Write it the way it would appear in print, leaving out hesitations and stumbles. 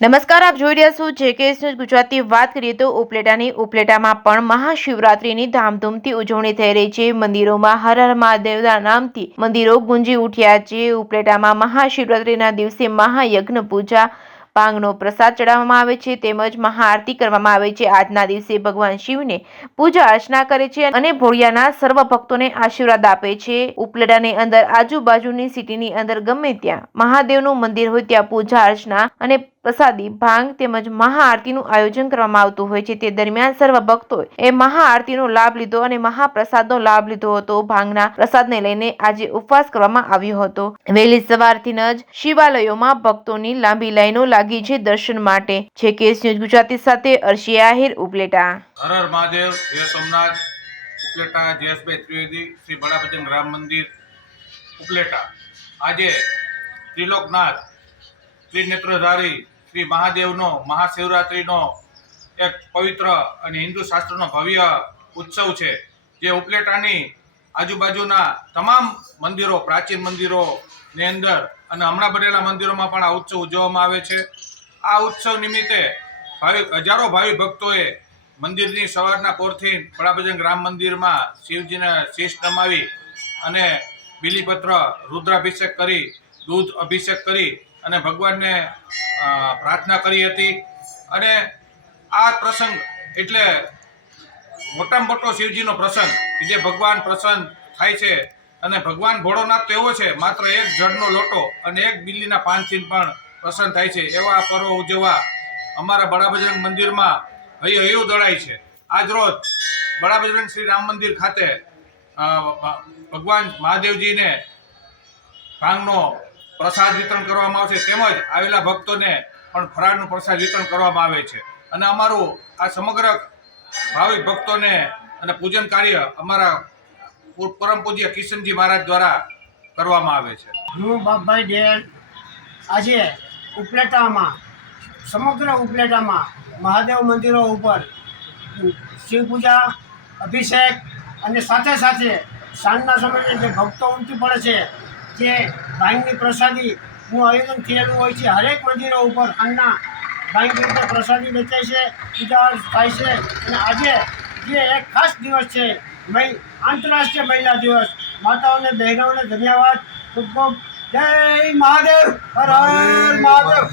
નમસ્કાર, આપ જોઈ રહ્યા છો જેકેએસ ન્યૂઝ ગુજરાતી. વાત કરીએ તો ઉપલેટામાં પણ મહાશિવરાત્રીની ધામધૂમથી ઉજવણી થઈ રહી છે. મંદિરોમાં હર હર મહાદેવના નામથી મંદિરો ગુંજી ઉઠ્યા છે. ઉપલેટામાં મહાશિવરાત્રીના દિવસે મહાયજ્ઞ પૂજા, ભાંગનો પ્રસાદ ચડાવવામાં આવે છે તેમજ મહાઆરતી કરવામાં આવે છે. આજના દિવસે ભગવાન શિવને પૂજા અર્ચના કરે છે અને ભોળિયાના સર્વ ભક્તોને આશીર્વાદ આપે છે. ઉપલેટાની અંદર આજુબાજુની સિટીની અંદર ગમે ત્યાં મહાદેવનું મંદિર હોય ત્યાં પૂજા અર્ચના અને પ્રસાદી, ભાંગ તેમજ મહાઆરતીનું આયોજન કરવામાં આવતું હોય છે. તે દરમિયાન સર્વ ભક્તોએ મહાઆરતીનો લાભ લીધો અને મહાપ્રસાદનો લાભ લીધો હતો. ભાંગના પ્રસાદને લઈને આજે ઉપવાસ કરવામાં આવ્યો હતો. વહેલી સવારથી જ શિવાલયોમાં ભક્તોની લાંબી લાઈનો લાગી છે દર્શન માટે. જેકેએસ ન્યૂઝ ગુજરાતી સાથે અર્શી આહિર, ઉપલેટા. હર હર મહાદેવ, જય સોમનાથ. ઉપલેટા જયેશભાઈ ત્રિવેદી, શ્રી બડા બજરંગ રામ મંદિર, ઉપલેટા. આજે ત્રિલોકનાથ, ત્રિનેત્રધારી શ્રી મહાદેવનો મહાશિવરાત્રિનો એક પવિત્ર અને હિન્દુ શાસ્ત્રનો ભવ્ય ઉત્સવ છે, જે ઉપલેટાની આજુબાજુના તમામ મંદિરો, પ્રાચીન મંદિરોની અંદર અને હમણાં બનેલા મંદિરોમાં પણ આ ઉત્સવ ઉજવવામાં આવે છે. આ ઉત્સવ નિમિત્તે હજારો ભાવિ ભક્તોએ મંદિરની સવારના પોરથી બડા બજરંગ રામ મંદિરમાં શિવજીને શીશ નમાવી અને બિલીપત્ર, રુદ્રાભિષેક કરી, દૂધ અભિષેક કરી અને ભગવાનને પ્રાર્થના કરી હતી. અને આ પ્રસંગ એટલે મોટામાં મોટો શિવજીનો પ્રસંગ કે જે ભગવાન પ્રસન્ન થાય છે. અને ભગવાન ભોળોનાથ તો એવો છે, માત્ર એક જળનો લોટો અને એક બિલ્લીના પાનથી પણ પ્રસન્ન થાય છે. એવા પર્વ ઉજવવા અમારા બડા બજરંગ મંદિરમાં હૈયું દળાય છે. આજ રોજ બડા બજરંગ શ્રી રામ મંદિર ખાતે ભગવાન મહાદેવજીને ભાંગનો પ્રસાદ વિતરણ કરવામાં આવશે, તેમજ આવેલા ભક્તોને પણ ફરાળનું પ્રસાદ વિતરણ કરવામાં આવે છે. અને અમારું આ સમગ્ર ભાવિક ભક્તોને અને પૂજન કાર્ય અમારા પરમ પૂજ્ય કિશનજી મહારાજ દ્વારા કરવામાં આવે છે. હું બાપભાઈ ડેલ આજે ઉપલેટામાં, સમગ્ર ઉપલેટામાં મહાદેવ મંદિરો ઉપર શિવ પૂજા, અભિષેક અને સાથે સાથે સાંજના સમયે જે ભક્તો ઉમટી પડે છે, જે ભાંગની પ્રસાદીનું આયોજન થયેલું હોય છે. હરેક મંદિરો ઉપર સાંજના ભાંગની રીતે પ્રસાદી વેચાય છે, પૂજા થાય છે. અને આજે જે એક ખાસ દિવસ છે, આંતરરાષ્ટ્રીય મહિલા દિવસ. માતાઓને, બહેનોને ધન્યવાદ. ખૂબ ખૂબ જય મહાદેવ, હર હર મહાદેવ.